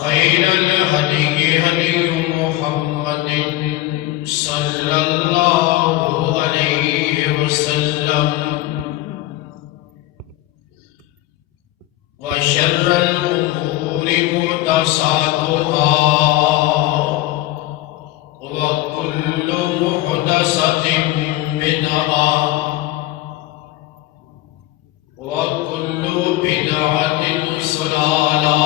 خير الهدي هدي محمد صلى الله عليه وسلم وشر الأمور محدثاتها وكل محدثة بدعة وكل بدعة ضلالة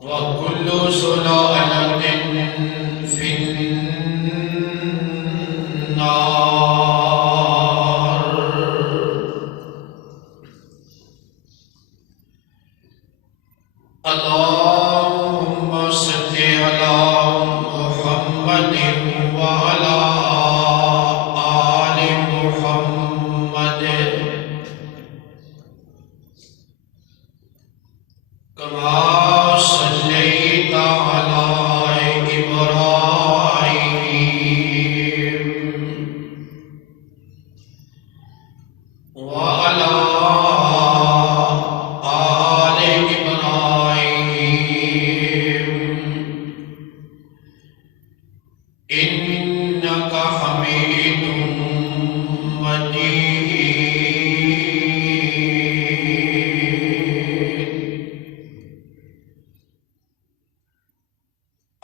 وكل ضلالة في النار. اللهم صل على محمد وعلى آل محمد كما صليت على إبراهيم وعلى آل إبراهيم إنك حميد مجيد.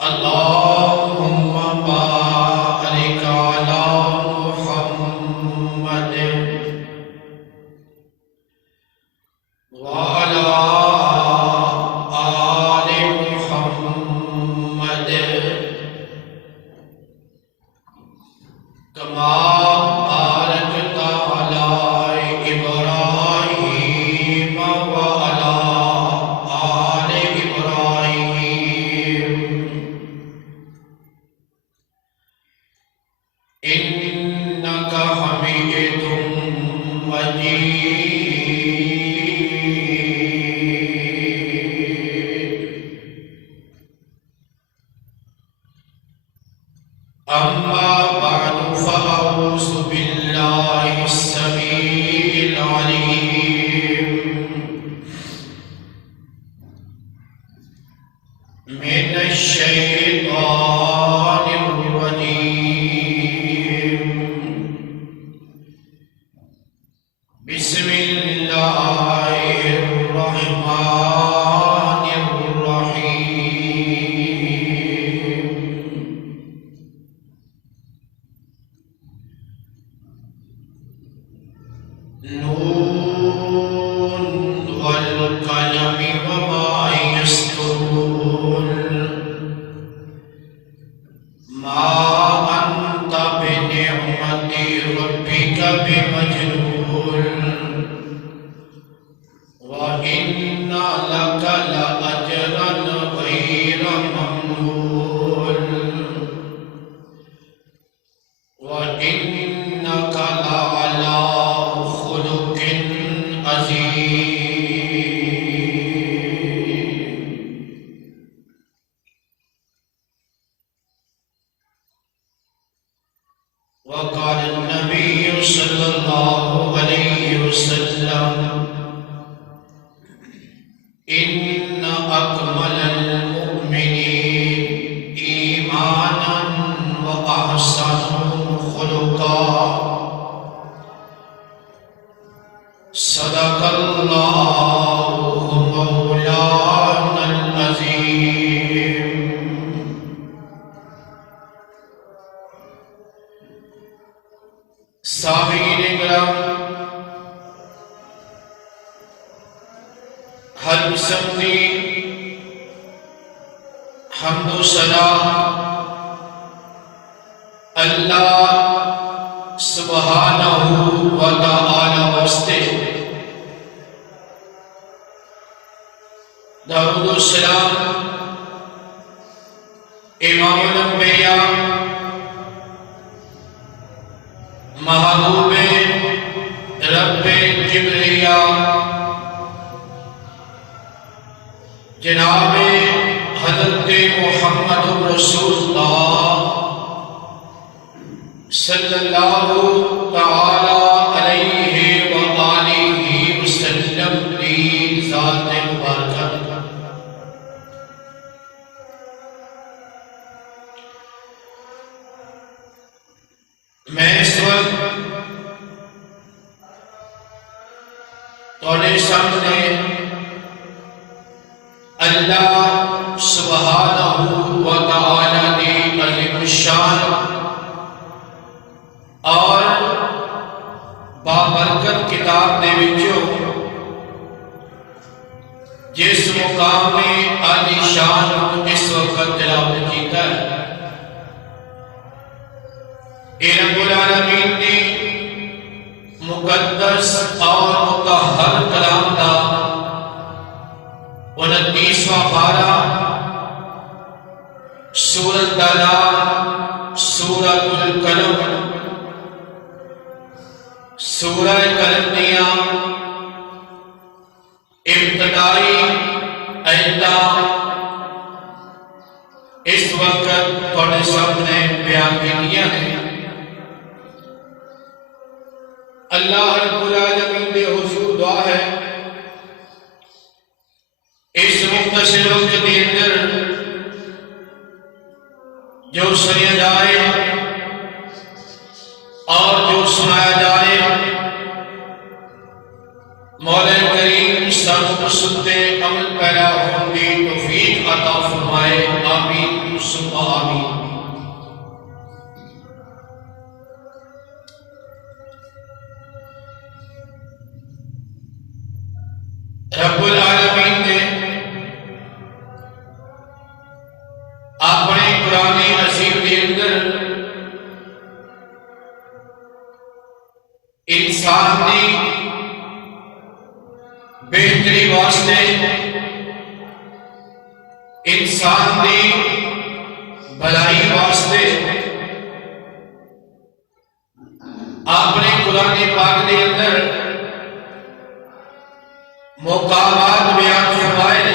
اللهم بارك على محمد وعلى آل محمد كما باركت على إبراهيم وعلى آل إبراهيم إنك حميد مجيد. أما بعد فأعوذ بالله السميع العليم من الشيطان الرجيم. بسم الله الرحمن الرحيم. نون والقلم وما يسطرون ما أنت بنعمة ربك بمجنون وإن لك لأجرا غير ممنون وإنك لعلى خلق عظيم. وقال النبي صلى الله عليه وسلم إن أكمل المؤمنين إيمانا وأحسنهم خلقا. صدق الله مولانا العظيم. سامعین کرام، ہر قسم کی حمد و ثنا اللہ سبحانہ و تعالی واسطے، درود و سلام امام الانبیاء محبوب رب کبریا جناب حضرت محمد رسول اللہ صلی اللہ تعالی علیہ وآلہ وسلم کی ذات مبارکہ تھوڑے سامنے اللہ سبحانہ و تعالی دی عظیم الشان اور بابرکت کتاب دے وچوں جس مقام میں عالی شان اس وقت تلاوت کیتا ہے، اے رب العالمین نے مقدس اور مطہر کلام دا 29واں پارہ سورۃ دا نام سورۃ القلم، سورہ قلم دیاں ابتدائی آیتاں اس وقت تھوڑے سامنے بیان کیتیاں ہیں۔ اللہ رب العالمین دے حضور دعا ہے اس مختصر وقت کے اندر جو سنیا جائے اور جو سنایا جائے، مولا کریم سب سنتے عمل پیدا ہونے کی توفیق عطا فرمائے، آمین ثم آمین۔ رب العالمین نے اپنے قرآن عظیم کے اندر انسان کی بہتری واسطے، انسان کی بھلائی واسطے اپنے قرآن پاک کے اندر مقامات بیان فرمائے،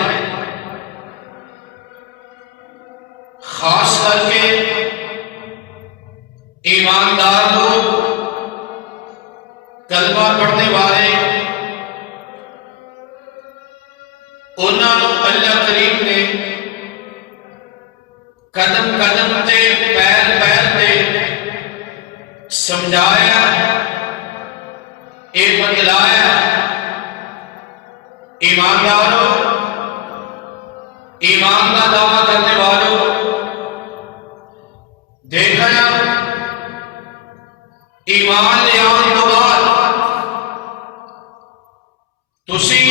خاص کر کے ایماندار لوگ، کلمہ پڑھنے والے، انہاں نوں اللہ کریم نے قدم قدم تے پیر پیر تے سمجھایا، اے بتلایا، ایمانداروں، ایمان کا دعویٰ کرنے والوں، دیکھا ایمان لے آنے کے بعد تسی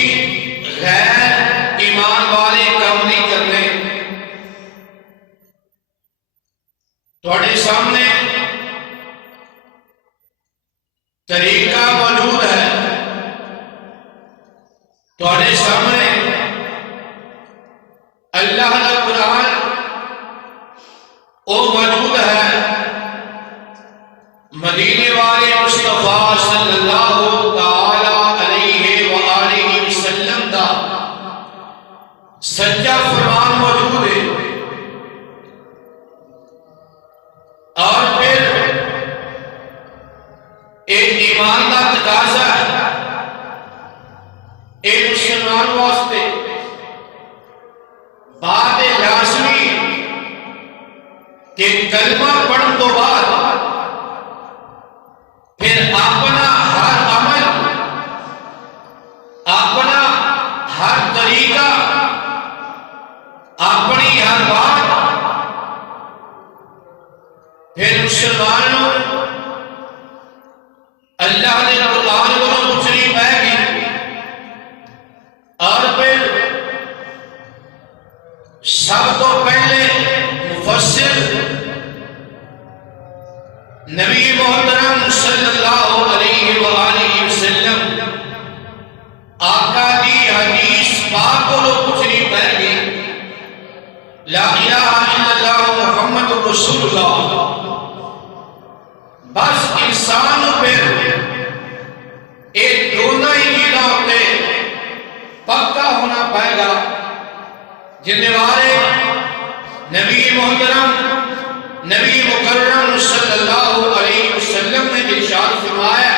غیر ایمان والے کام نہیں کرنے، تھوڑے سامنے طریقہ موجود ہے، تھوڑے سامنے اللہ کا قرآن وہ موجود ہے، مدینے والے مصطفیٰ صلی اللہ تعالی علیہ وآلہ وسلم کا سچا فرمان موجود ہے، اور پھر ایک ایمان کا تقاضا ہے ایک مسلمان واسطے، بات لازمی کہ کلمہ پڑھنے تو بعد پھر اپنا ہر عمل، اپنا ہر طریقہ، اپنی ہر بات پھر مسلمانوں اللہ نے قرآن کو پوچھنی پائے گی، اور پھر سب تو پہلے مفسر نبی محترم صلی اللہ علیہ وآلہ وسلم آقا دی حدیث پاک کو پوچھنی پائے گی، لا الہ الا اللہ محمد رسول اللہ۔ بس انسان پھر ایک دونوں ہی چیزوں ہوتے پکا ہونا پائے گا، جن بارے نبی محترم نبی مکرم صلی اللہ علیہ وسلم نے ارشاد فرمایا۔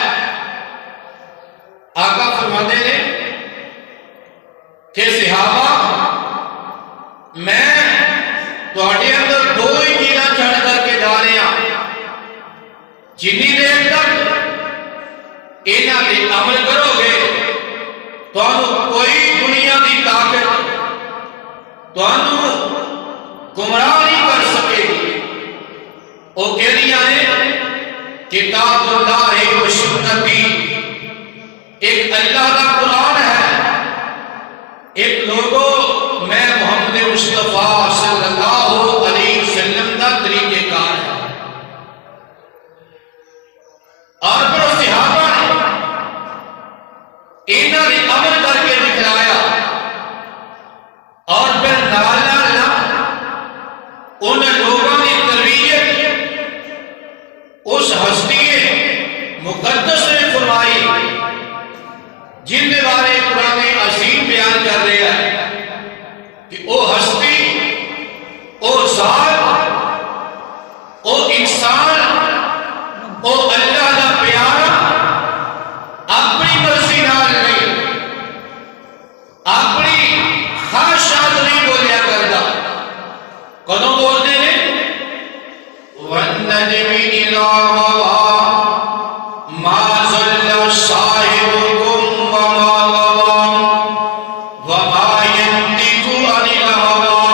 آقا فرماتے ہیں کہ صحابہ، میں تہاڈے اندر دو ہی چیزاں چھڑ کر کے جا رہا، جنی دیر تک انہاں دے عمل کرو گے تو تانوں گمراہ نہیں کر سکے گی۔ وہ کہڑیاں ہیں؟ کتاب اللہ و سنتی، ایک اللہ کا قرآن ہے، ایک لوگوں میں محمد مصطفیٰ صلی اللہ علیہ وسلم کا طریقہ کار ہے۔ اور پھر صحابہ نے انہوں نے عمل کر کے دکھلایا، اور پھر نال ان لوگوں نے تربیت اس ہستی مقدس نے فرمائی جن کے بارے قرآن عظیم بیان کر رہے ہیں کہ وہ ہستی، وہ ذات، وہ انسان، وہ اللہ کا پیارا اپنی مرضی نال نہیں، اپنی خواہشات نہیں بولیا کرتا۔ کدوں بولتے ہیں؟ وَالنَّجْمِ إِذَا هَوَىٰ مَا ضَلَّ صَاحِبُكُمْ وَمَا غَوَىٰ وَمَا يَنطِقُ عَنِ الْهَوَىٰ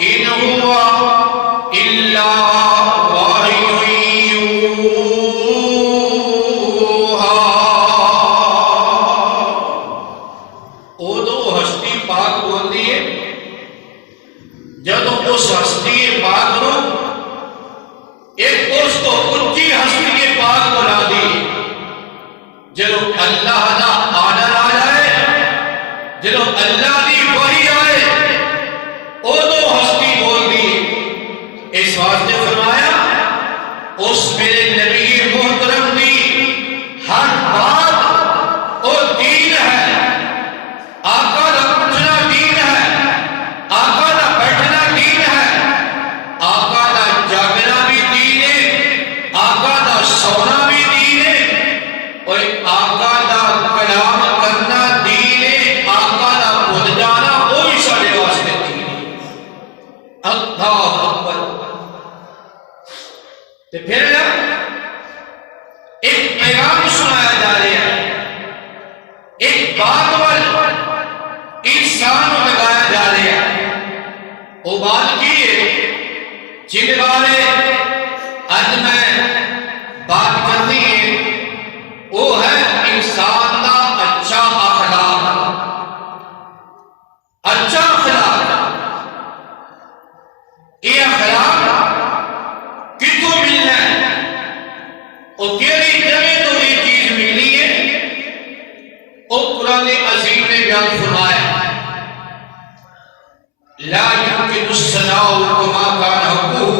إِنْ هُوَ إِلَّا وَحْيٌ يُوحَىٰ۔ ادو ہستی پاک بولتی ہے جب اس ہستی پاک نو ایک اس کو اونچی ہستی پاک بنا دی، جب اللہ کا آڈر آ جائے، جب اللہ کی وحی آئے، ادو ہستی بول دی۔ اس واسطے فرمایا اس میرے نبی محترم دی ہر بات وہ دین ہے، آقا کا اٹھنا دین ہے، آقا کا بیٹھنا دین ہے، آقا کا جاگنا بھی دین ہے، آقا کا سونا بھی دین ہے، اور آقا کا کلام کرنا دین ہے، آقا کا بھول جانا وہ بھی سارے واسطے دین ہے۔ اللہ اکبر۔ تو پھر ایک پیغام سنایا جا رہا ہے، ایک بات وال انسان لگایا جا رہا ہے۔ وہ بات کی ہے جن بارے آج میں بات کرنی ہے، وہ ہے انسان کا اچھا اخلاق۔ اچھا اخلاق، یہ اخلاق کتوں ملنا ہے؟ وہ کیڑی جگہ تو یہ چیز ملنی ہے؟ وہ قرآن عظیم نے بیان فرمایا لا يمكن الثناء كما كان حقه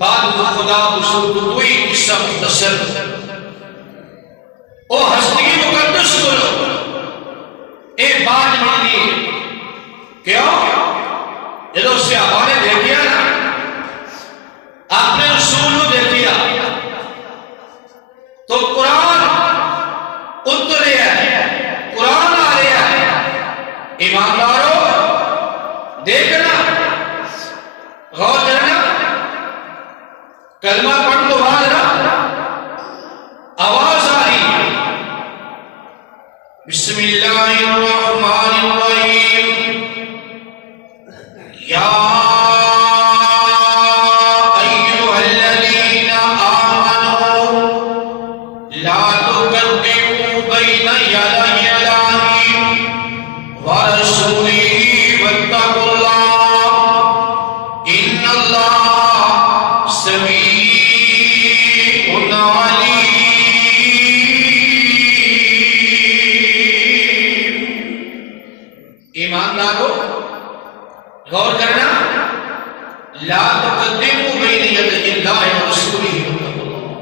بعد خدا بزرگ کوئی قصہ مختصر او ہستی مقدس بولو ایک بات ملنی ہے۔ کیوں؟ جب صحابہ نے دیکھیا نا، آپ نے رسول کو دیکھیا تو قرآن اتر رہا ہے، قرآن آ رہا ہے۔ ایمانداروں دیکھنا، غور کرنا، کلمہ پڑھ تو بعد نا آواز آ رہی ہے، بسم اللہ الرحمن الرحیم، یا ایھا الذین آمنوا لا تقدموا بین یدی اللہ ورسولہ واتقوا اللہ ان اللہ سمیع علیم۔ ایمانداروں غور کرنا، لا تقدموا بین یدی اللہ ورسولہ واتقوا اللہ،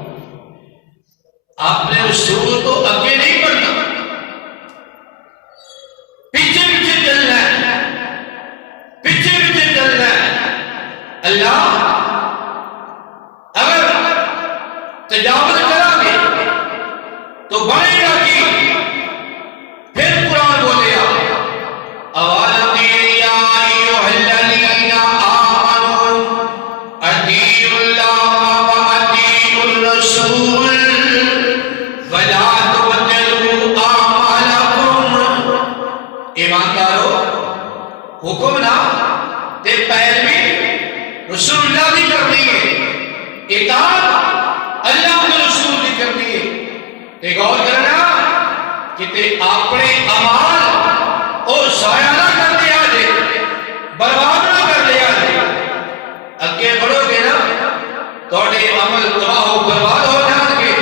آپ نے رسول کو آگے نہیں بڑھنا، پیچھے پیچھے چلنا ہے، پیچھے پیچھے چلنا ہے۔ اللہ اگر تجاوز کرا گے تو بڑھے گا کی؟ پھر قرآن بولے یا ایھا الذین آمنوا اطیعوا اللہ واطیعوا الرسول ولا تبدلوا حکم نہ تے پیروی رسول اللہ بھی کرنی ہے، اطاعت اللہ کے رسول بھی کرنی ہے۔ تے غور کرنا کہ تے اپنے اعمال اور ضائع نہ کر دیا جے، برباد نہ کر دیا جے۔ اگے بڑھو گے نا تھوڑے عمل تباہ و برباد ہو جان گے،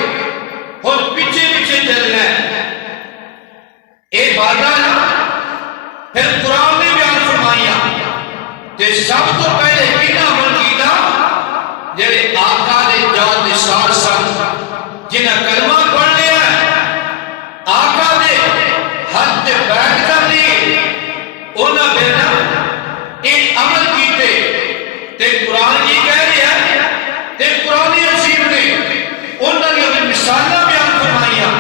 اور پیچھے پیچھے چلنا ہے۔ ایک بات نا پھر قرآن نے بیان فرمایا کہ سب تو پہلے کنا عمل کیتا جڑے آقا دے جان نثار سن، جنہاں کلمہ پڑھ لیا آقا دے ہاتھ تے بیٹھ کر لیے، انہاں پھر ایک عمل کیتے تے قرآن کی کہہ رہا ہے تے قرآن عظیم نے انہاں نے مثالیں بیان فرمائیاں۔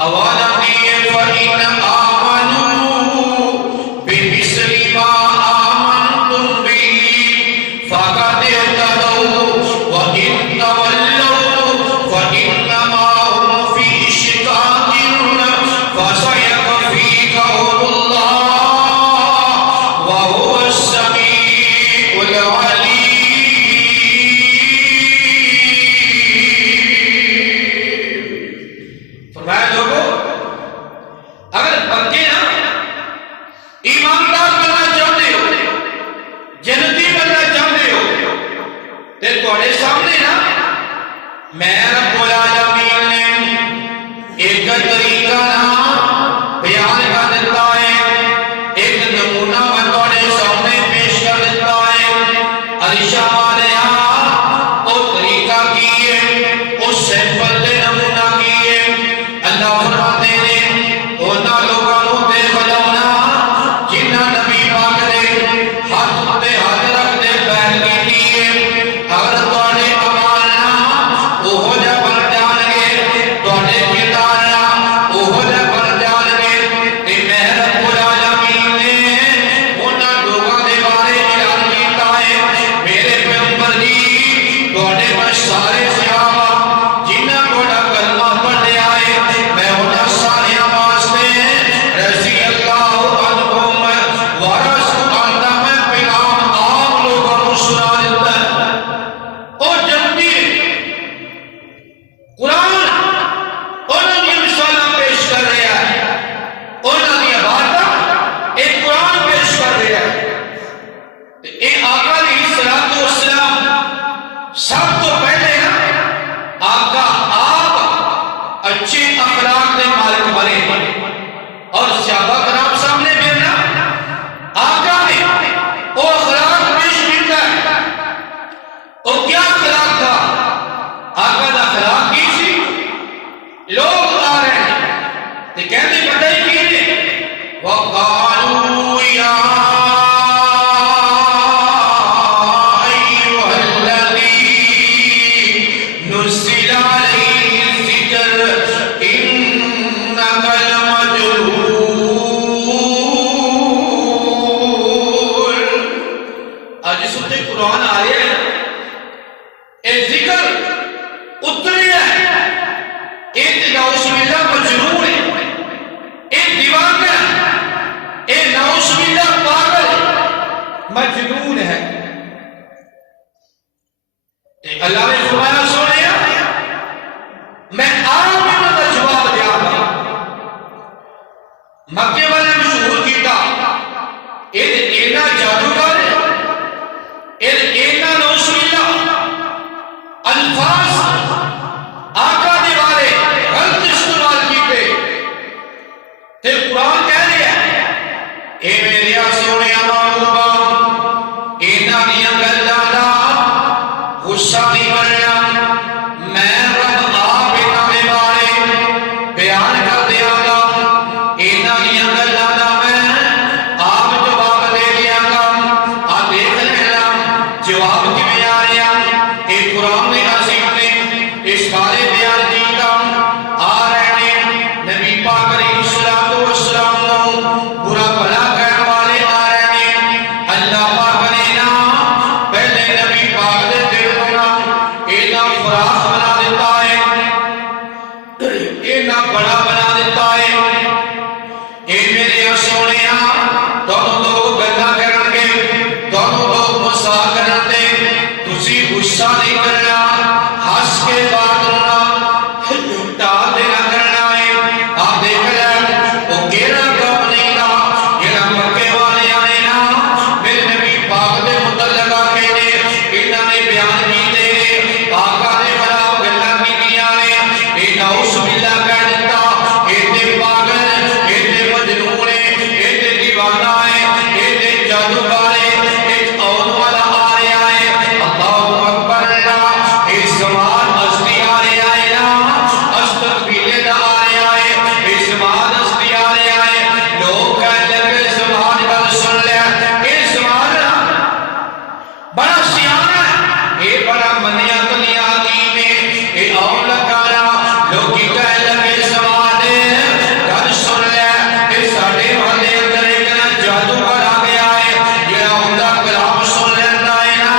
حوالہ دیے فَإِنَّ آمَنُوا بِمِثْلِ مَا آمَنْتُمْ بِهِ فَقَدِ اهْتَدَوْا وَإِن تَوَلَّوْا فَإِنَّمَا هُمْ فِي شِقَاقٍ فَسَيَكْفِيكَهُمُ اللَّهُ وَهُوَ السَّمِيعُ الْعَلِيمُ۔ فرمایا لوگوں اگر بندے نا ایماندار بننا چاہتے ہو، جنتی بننا چاہتے ہو، تے تھوڑے سامنے نا میں رب العالمین نے ایک طریقہ نا بیان کر دیتا ہے، ایک نمونہ میں تھوڑے سامنے پیش کر دیتا ہے۔ عائشہ والیاں او طریقہ کیے، اس سیمپل دے نمونہ کیے۔ اللہ فرماتے ہیں انہاں لوگاں نوں تے بجاونا جنہاں نبی پاک دے ہاتھ تے ہاتھ رکھ دے پہل کیتی ہے۔ اگر تواڈے اعمال نہ اوہو جا بن جان گے، تواڈے کردار نہ اوہو جا بن جان گے، تے میں رب العالمین نے انہاں لوگاں دے بارے اعلان کیتا ہے میرے پیغمبر جی تواڈے پر سارے صحابہ جنہاں تواڈا کلمہ پڑھ لیا ہے میں انہاں سارے واسطے رضی اللہ عنہم ورضوا عنہ میں پیغام عام لوگوں کو سنا دیتا ہے۔ اور جلدی قرآن انہوں نے مثالیں پیش کر رہا ہے، انہوں نے باتیں ایک قرآن پیش کر رہا ہے۔ اے آقا علیہ الصلوۃ والسلام سب تو پہلے نا آقا آپ اچھے اخلاق کے مالک بنے، اور صحابہ کرام سامنے بھی نا آقا نے وہ اخلاق پیش کیتا ہے۔ وہ کیا اخلاق تھا؟ آقا دا اخلاق کی سی؟ لوگ آ رہے ہیں تے کہتے پتہ ہی کی نے وَقَالُوا يَا أَيُّهَا الَّذِي نُزِّلَ عَلَيْهِ الذِّكْرُ إِنَّكَ لَمَجْنُونٌ۔ آج اس وقت قرآن آ رہا ہے نا، اے ذکر اتری ہے، اے نعوذ باللہ مجنون ہے، اے دیوانہ ہے، اے نعوذ باللہ پاگل مجنون ہے۔ تے اللہ نے فرمایا سونیا میں آپ انہوں کا جواب دیا گا۔ مکے والے مشہور کیتا اینا جادوگر اینا نعوذ باللہ الفاظ آقا دے بارے غلط استعمال کیتے، تے قرآن کہہ رہا ہے اے میرے سونے محبوبا اینا دیاں گلاں دا غصہ نہیں کرنا، میں رب آپ اینا دے بارے بیان کر دیا گا، اینا دیاں گلاں دا میں آپ جواب دے دیا گا۔ غصہ نہیں کرنا، ہنس کے بات ہونا، جھوٹا دینا کرنا ہے۔ آپ دیکھ لیں وہ کیڑا کام نہیں تھا، یہ مکے والے آنے نا میرے نبی پاک دے متعلق آکے دے انہوں نے بیان کی دے آقا نے خراب گلہ کی دیا نے اے نعوذ باللہ کہہ دیتا اے تے پاگل اے تے مجنون اے تے دیوانہ ہے اے تے جادوگر ہے اے اور والا آ رہا ہے اللہ اکبر اللہ اے زمان ہستی آ رہا ہے نا استقبیلے دا آ رہا ہے اے زمان ہستی آ رہا ہے لوگ کہہ لگے زمان کا سن لے اے زمان بڑا سیاح ہے اے بڑا منیا دنیا کی میں اے اور لگانا لوگی کہہ لگے زمانے گھر سن لے اے ساڑے والے اندر ایک جادو کر آ گیا ہے یہ اندہ کلام سن لیتا ہے نا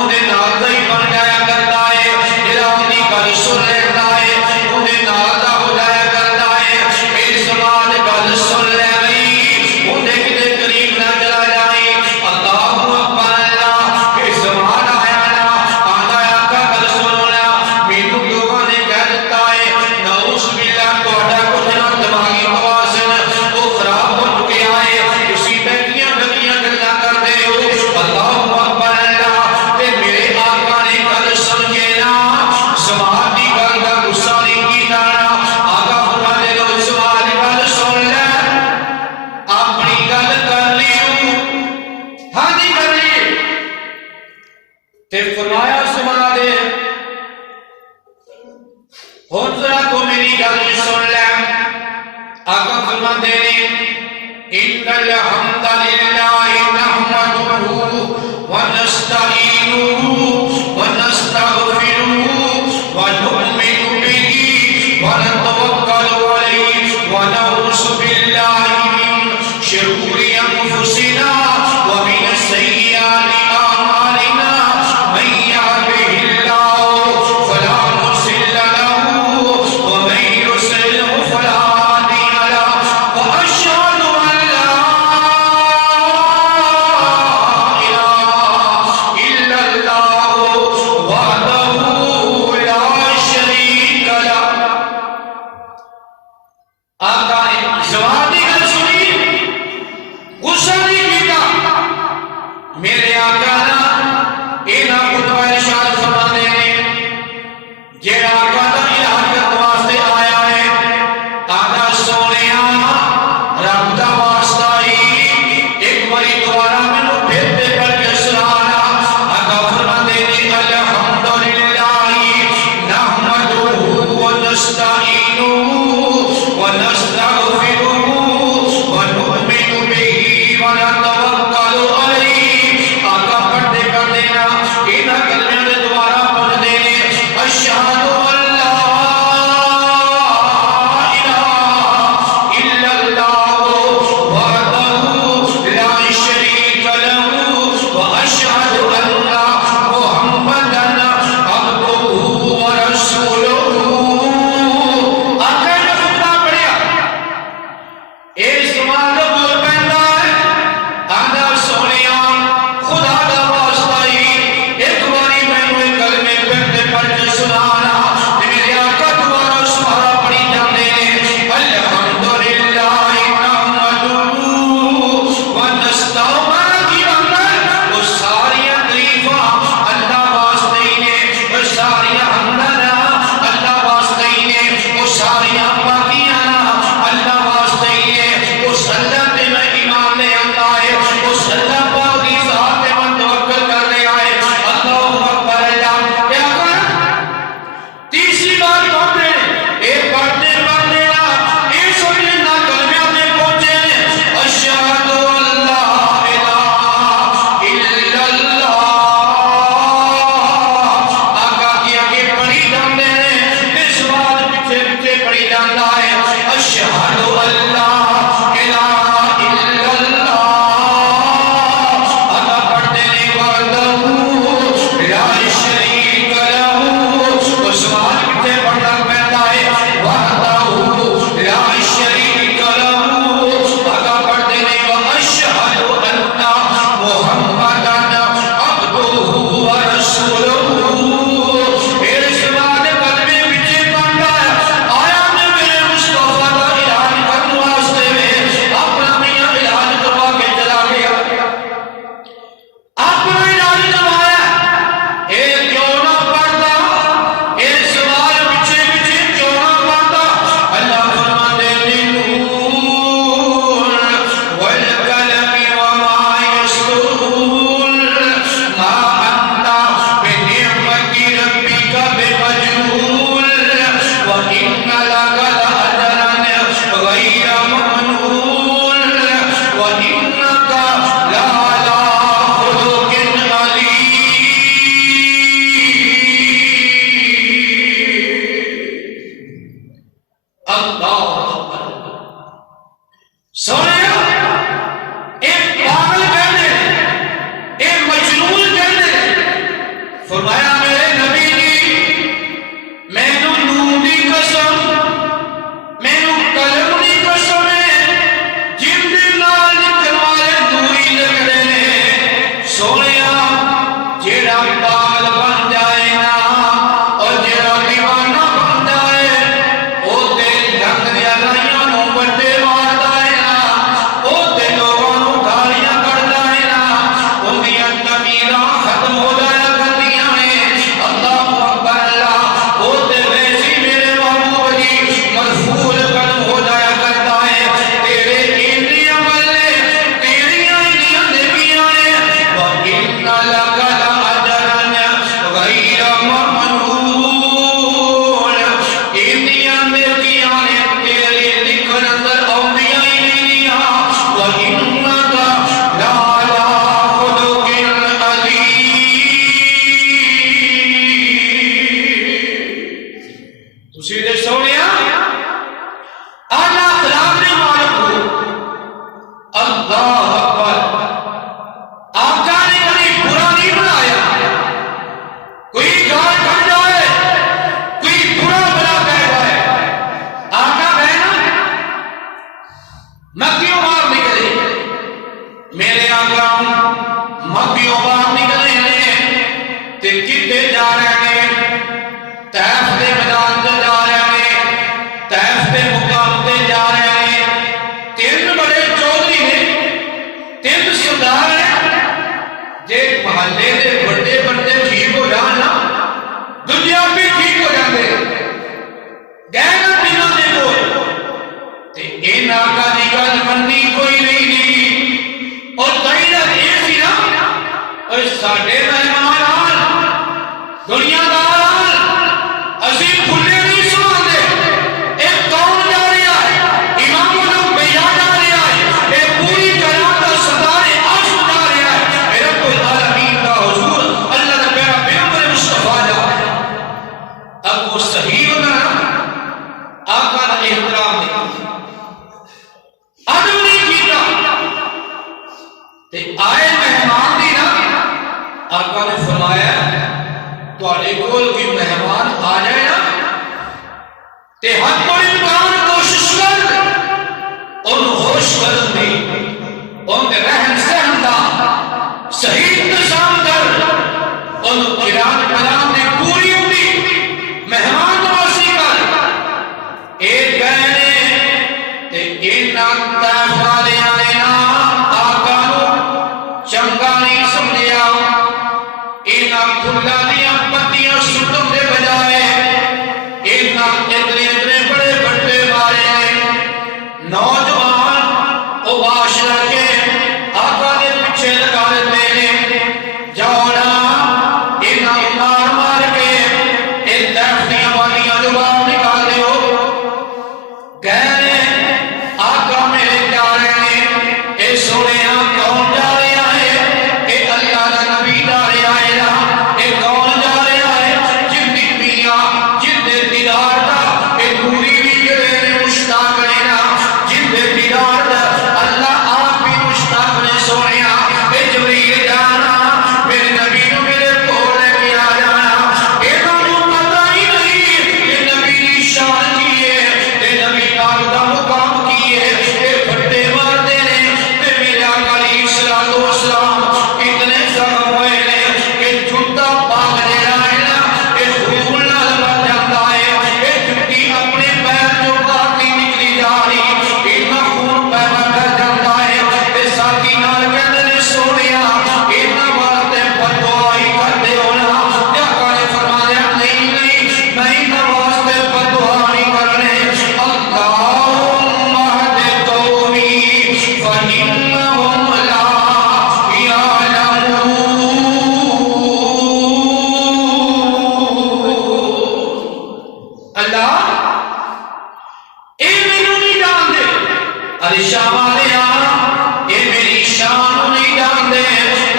انہیں نالدہ ہی بن گیا کرتا ہے یہ اندھی گھر سن لیتا ہے انہیں نالدہ ہو جایا کرتا ہے اے زمان گھر سن لے گئی انہیں کتے قریب نہ چلا جائے اللہ اکبر اللہ اے زمان آیا نا آدھا آقا گھر سنونا مینو لوگوں نے کہہ دیتا ہے نعوذ باللہ کوڑا کچھ نہ دماغی موازن وہ خراب ہو چکے آئے اسی بیٹیاں بگیاں گلہ کرتے ہو اللہ اکبر اللہ تے میرے آقا نے گھر سن کے نا زمان دی گل کا غصہ نہیں کی دانا آقا فرما دے لو زمان گل سن لے اپنی گل کر لیوں ہاں جی کر لی تے فرمایا زمان دے ہون ذرا کو میری گل سن لے آقا فرما دے ان الحمد للہ نحمدہ ونستعینہ ونستغفرہ ونؤمن بہ ونتوکل علیہ ونعوذ باللہ من شرور انفسنا ومن سیئات اعمالنا من یهده اللہ فلا مضل له ومن يضلل فلا هادی له واشهد ان لا الہ الا اللہ وحدہ لا شریک له آقا نے زبانی گل سنی غصہ نہیں کیتا میرے آقا نا اینا خطبہ ارشاد فرمانے نے جے آقا دا الہیت واسطے آیا ہے آقا سونیا رب دا واسطہ ہی ایک باری دوبارہ منو پھر پہ پڑھ کے سنانا آقا فرمانے نے الحمدللہ نحمدہ ونستعینہ ونستغفرہ ونؤمن بہ ونتوکل علیہ آقا پڑھ مکیوں باہر نکلے نے تے کتے جا رہے ہیں طیف دے میدان تے جا رہے ہیں طیف دے مقام تے جا رہے ہیں تین بڑے چودھری نے تین سردار ہیں جے محلے دے بڑے بڑے ٹھیک ہو جانا دنیا بھی ٹھیک ہو جاندے گہنا تینوں دے بول تے اے ناکا دی گل مننی کوئی نہیں دی اور تائیدہ اے سی نا اور ساڑھے مہمان آن دنیا دار اسی پھلے نہیں سمان دے ایک کون جا رہا ہے امام لوگ بیجا جا رہا ہے ایک پوری کلام کا صدار عرش جا رہا ہے اے رب العالمین کا حضور اللہ نے پیرا پیغمبر مصطفیٰ جا رہا ہے اب وہ صحیح ہونا آقا نے احترام نہیں ادب نہیں کیتا تے آئے مہمان دی نا آقا نے فرمایا تواڈے کول کوئی مہمان آ جائے نا تے ہر کوئی امکان کوشش کر ان ہوش کرن دی ان دے رہن سہن دا صحیح انتظام کر ان قرآن کلام دی پوری ہوئی مہمان نوازی کر ایک گئے تے انہاں طیف والیاں نے نا آقا نو چنگا نہیں سمجھیا انہاں پھلاں دیاں پتیاں سٹن دے بجائے انہاں اتنے اتنے بڑے بڑے مارے نوجوان اوباش کر کے آقا دے پیچھے لگا دیتے ہیں جاؤ نا انہاں مار مار کے ان طیف دیاں والیاں جو باہر نکال دے ہو گہرے آقا میرے جا رہے ہیں اے سونے کون جا رہا ہے اے اللہ کا نبی جا رہا ہے نا اے کون جا رہا ہے جن دی میاں جن دے دیدار دا اے پوری بھی جڑے نے مشتاق نے نا جن دے دیدار دا اللہ آپ بھی مشتاق نے سونیا اے جبریل جانا میرے نبی نو میرے کول لے کے آ جانا اے نو پتہ ہی نہیں کہ نبی دی شان کی ہے اے نبی پاک دا مقام کی ہے اے پھٹے مارتے نے تے میرے آقا علیہ الصلوۃ والسلام اتنے زخم ہوئے نے کہ جوتا پاک دے رہے نا اے خون نال بھر جاتا ہے اے جوتی اپنے پیر جو باہر نہیں نکلی جا رہی اتنا خون پیدا کر جاتا ہے تے ساتھی نال کہندے نے سونیا اتنا واسطے بددعائی کرتے ہو نا تے آقا نے فرمایا نہیں نہیں میں انہاں واسطے بددعا نہیں کرنے اللہم اہد قومی فإنہم لا يعلمون اللہ اے مینوں نہیں جاندے ارے شاہ والے اے میری شان نہیں جاندے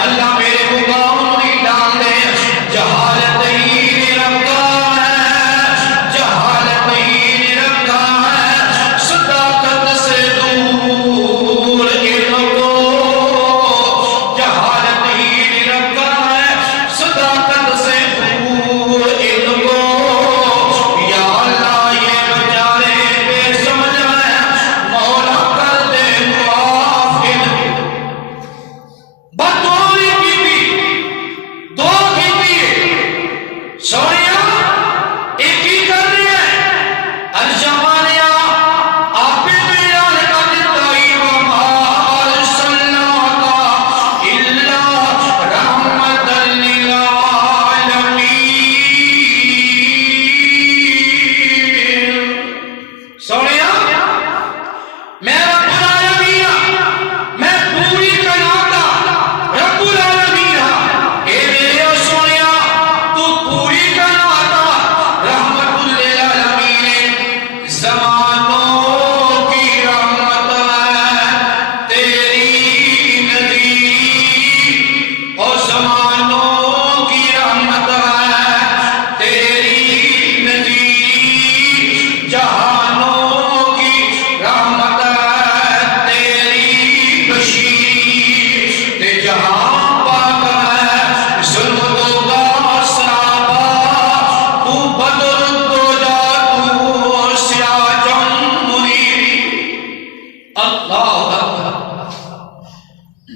اللہ میرے مقام نہیں جاندے جہالت ہی رکھا ہے جہالت ہی رکھا ہے صداقت سے دور علم کو جہالت ہی رکھا ہے صداقت سے دور علم کو یا اللہ یہ بیچارے بے سمجھ ہیں مولا کر دے معاف بددعا نہیں کی دعا کی سونیا ایک ہی کر رہی ہے الجمالیا آپ بھی بیان کر دیتا ہی وما ارسلناک الا رحمۃ للعالمین سونیا میں رب العالمین ہاں میں پوری کائنات دا رب العالمین ہاں اے میرے سونیا تو پوری کائنات دا رحمت للعالمین زمانوں کی رحمت ہے تیری نظیر اور زمانوں کی رحمت ہے تیری نظیر جہانوں کی رحمت ہے تیری بشیر تے جہاں پاک ہے ظلمتوں کا سرابا تو بدر تو جا تو سیاجن منیر اللہ اکبر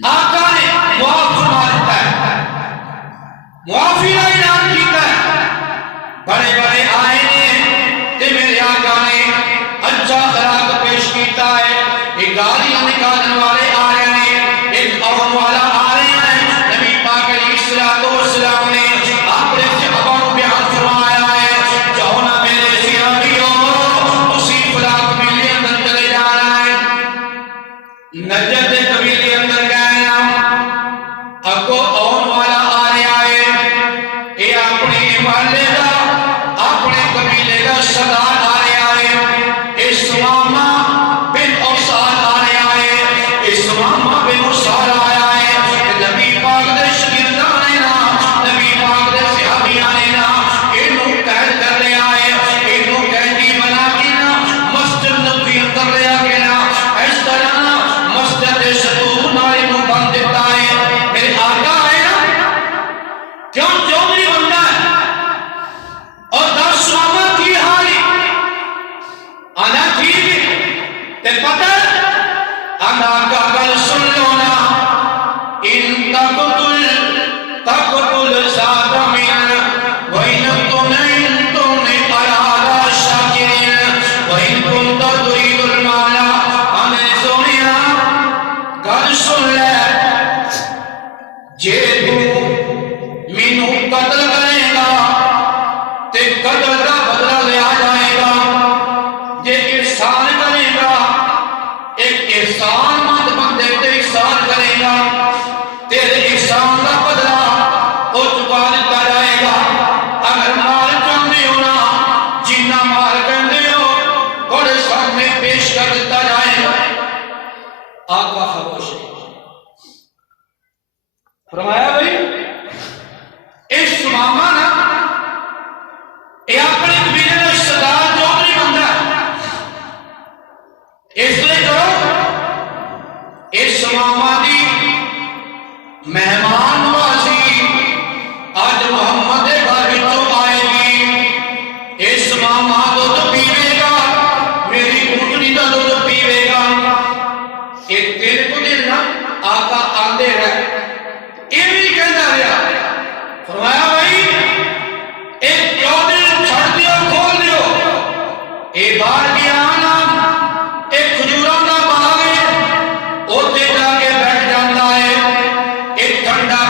آقا نے دعا فرما دیتا ہے جے تو مینوں قتل کرے گا تے قتل کا بدلہ لیا جائے گا، جے احسان کرے گا ایک احسان مند بندے تے احسان کرے گا تیرے احسان کا بدلہ وہ چکا دیتا جائے گا۔ اگر مال چاہتے ہو نا جنہ مال کہتے ہو تھوڑے سامنے پیش کر دیتا جائے گا۔ آقا خاموش ہے، فرمایا بھائی اس سمامہ نا یہ اپنے قبیلے میں سردار چودھری بندہ ہے، اس لیے کرو اس سمامہ دی مہمان نوازی آج محمد گھر وچوں آئے گی۔ اس ماما دودھ پیوے گا، میری اونٹنی کا دودھ پیوے گا۔ ایک دن کو دن نا آقا آندے رہے، یہ بھی کہنا رہا، فرمایا بھائی ایک چودھری چھڑ دیو کھول دیو، اے بار گیا نا ایک کھجوراں دا باغ ہے، اوتے جا کے بیٹھ جاتا ہے، ایک ٹھنڈا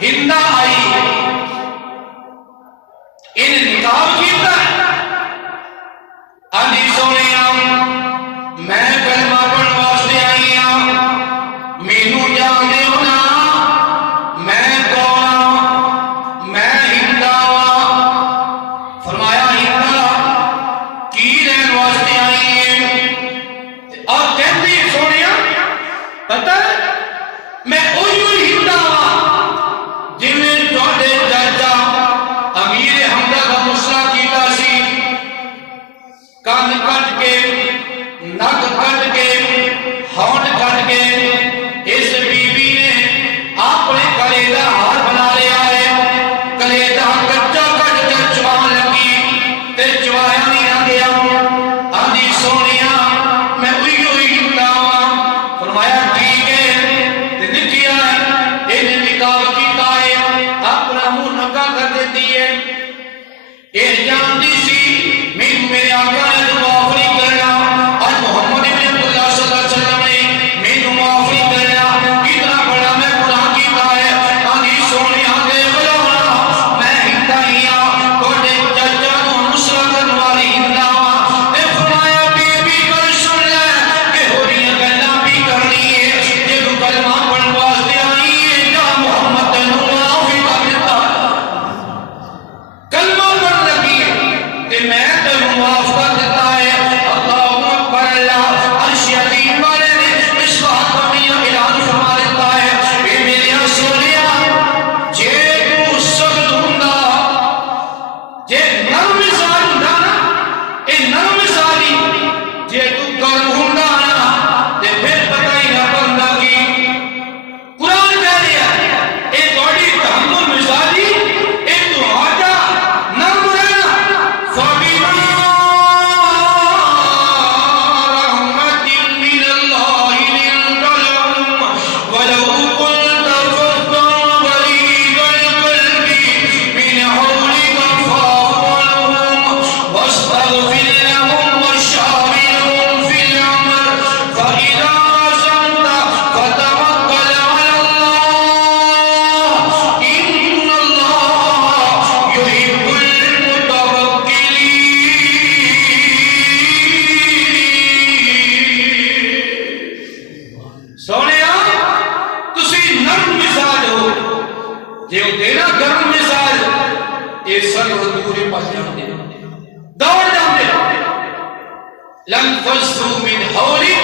ہندا آئی ان نکاح کیتا آدھی سونے میں کلمہ پڑھن واسطے آئی ہوں مینوں جان دے ہونا میں کون میں ہندا ہاں فرمایا ہندا کی رہن واسطے آئی ہے اور کہندی سونے پتہ میں اوہی ہندا ہاں جویں تواڈے چاچا امیر حمزہ دا مسئلہ کیتا سی کان کٹ کے نک کٹ کے ہونٹ کٹ کے اس بی بی نے اپنے گلے دا ہار بنا لیا ہے گلے دا کچا کٹ کے چبان لگی تے چوایا نہیں نہ گیا آدھی سونیا میں ہوئی ہندا ہاں فرمایا ٹھیک ہے تے نکیا ہے ان نکاح کیتا ہے اپنا منہ ننگا کر دیتی ہے یہ جانتی سی میرے آقا نے معاف نہیں کرنا اور محمد ابن عبداللہ صلی اللہ علیہ وسلم نے مینوں معاف نہیں کرنا کتنا بڑا میں گناہ کیتا ہے آدھی سونے آگے بلاونا میں ہندا ہی ہاں کوٹے چچا کو نصرہ کرنے والی ہندا ہاں اے فرمایا بی بی گل سن لے کہ ہو رہی گلاں بھی کرنی ہے جے تو کلمہ پڑھن واسطے آئی ہے یا محمد تینوں معاف ہی کر دیتا کلمہ پڑھن لگی ہے کہ میں تینوں معاف کر دیتا ہے اللہ اکبر اللہ عرش عظیم والے نے اس بات کا بھی اعلان فرما دیتا ہے اے میرے سونیا جے تو سخت ہوندا جے نرم مزاج ہوندا نا اے نرم مزاجی جے تو گرم ہوندا نا تے پھر پتہ ہی نہ بندا کی قرآن کہہ رہا ہے اے تہاڈی تحمل مزاجی اے تہاڈا نرم رہنا فبما رحمت من اللہ لنت لهم ولو كنت فظا غليظ القلب من حولك فاعف عنهم واستغفر لهم وشاورهم في الامر فاذا عزمت فتوكل على الله ان الله يحب المتوکلین سونیا تسی نرم مزاج ہو جے او تیرا گرم مزاج اے سر دور پاس جاندے دوڑ جاندے لن فزو من حولی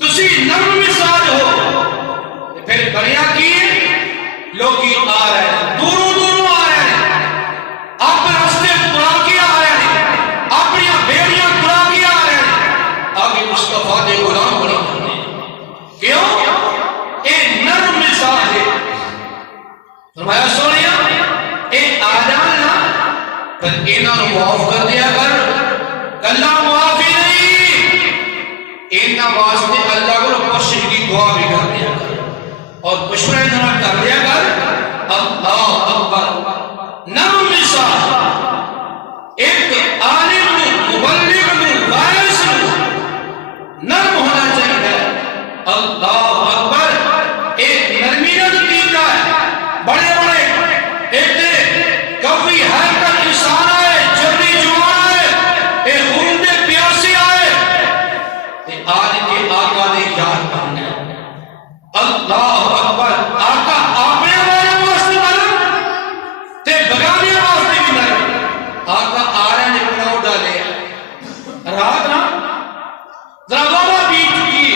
تسی نرم مزاج ہو پھر بنیا کی لوگی آ رہے ہیں دوروں دوروں آ رہے ہیں اپنے رستے پورا کے آ رہے ہیں اپنی بیڑیاں پورا کے آ رہے ہیں آگے مصطفیٰ دے غلام بنا کرنے کیوں اے نرم مزاج ہے فرمایا سونیا اے آ جانا پھر انہاں نوں معاف کر دیا کر کلا معافی نہیں انہاں واسطے اللہ کو بخشش کی دعا بھی کر دیا کر اور مشورہ نہ کر دیا کر اللہ اکبر نرم مزاج ایک عالم مبلغ وائس نرم ہونا چاہیے اللہ اکبر ایک نرمی کا طریقہ ہے بڑے بڑے ایک کبھی ہر کا انسان آئے جلدی جوان آئے ایک خون دے پیاسی آئے آج کے آقا نے یاد کرنا اللہ اکبر آقا اپنے والے واسطے مرم تے بگانے واسطے بھی مرم آقا آ رہے نے پڑاؤ ڈالے رات نا ذرا بابا بیت چکی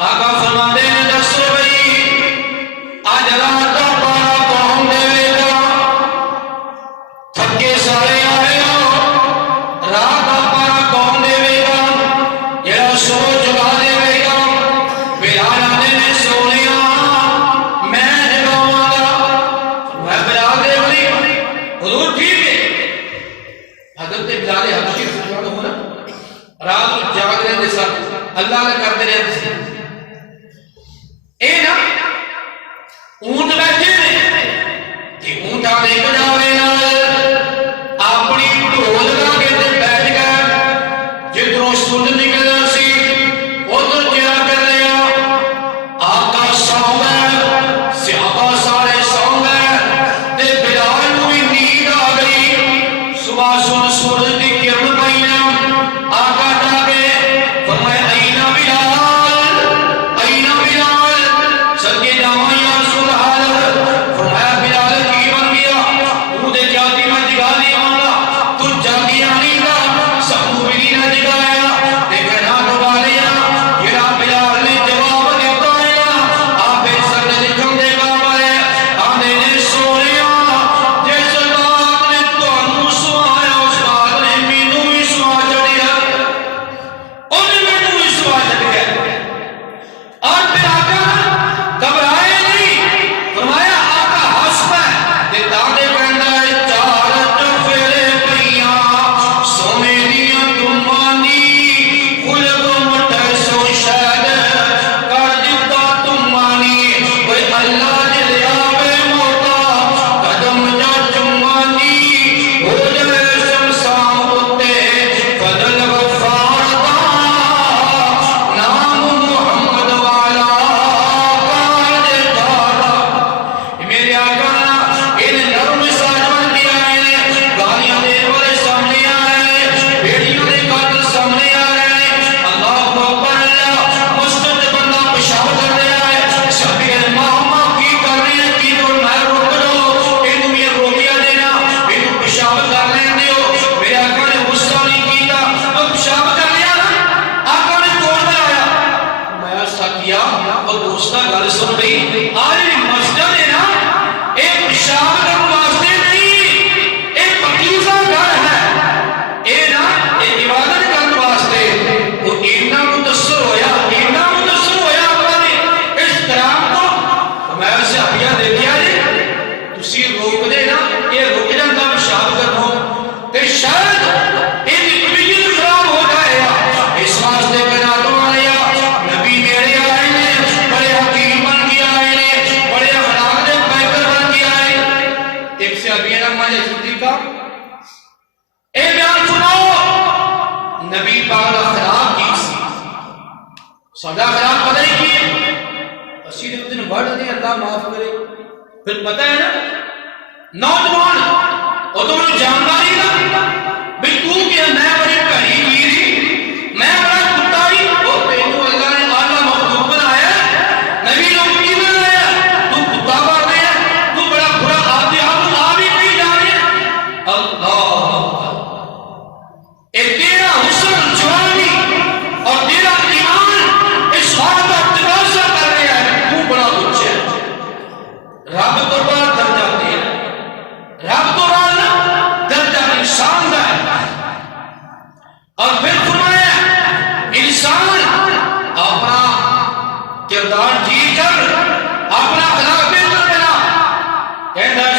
آقا فرماتے ہیں دسو بھئی آج رات کا پارا کون دے گا تھکے سارے آئے ہو رات کا پارا کون دے گا جڑا سو جگا دے گا بلال آنے نے سونیا میں جگاواں گا میں بلال دے بلی حضور ٹھیک ہے حضرت بلال حبشی سبحان اللہ رات کو جاگ رہے تھے سب اللہ نے کرتے رہتے تھے کیا اور دوسرا گل سن رہی آج مسجد ہے نا ایک پیشاب کرنے واسطے نہیں، ایک پکیزہ گھر ہے، اے نا ایک عبادت کرنے واسطے۔ وہ اتنا متاثر ہویا اپنے احترام کو، میں اسے ابیا دیکھیا جی تسی روک دے نا یہ رک جاتا پیشاب کرنا تے شاید نبی پاک خراب کی سی ساڈا خراب پتہ نہیں کی اسی دے دن بڑھ دے اللہ معاف کرے۔ پھر پتہ ہے نا نوجوان او تو مجھے جانتا نہیں نا بھئی تو کیا میں بڑی کہی گیری میں بڑا کتا ہی اور تینوں اللہ نے اعلیٰ مخلوق بنایا نبی لوگ کی بنایا تو کتا بن گیا تو بڑا برا آدمی آپ آ بھی نہیں جا رہے اللہ تیرا حسن جوانی اور تیرا ایمان اس بات کا تقاضا کر رہا ہے تو بڑا کچھ ہے۔ رب تو بڑا درجہ دیا، رب تو بڑا درجہ انسان کا ہے۔ اور پھر فرمایا انسان اپنا کردار ٹھیک کر، اپنا اخلاق بہتر بنا، کہتا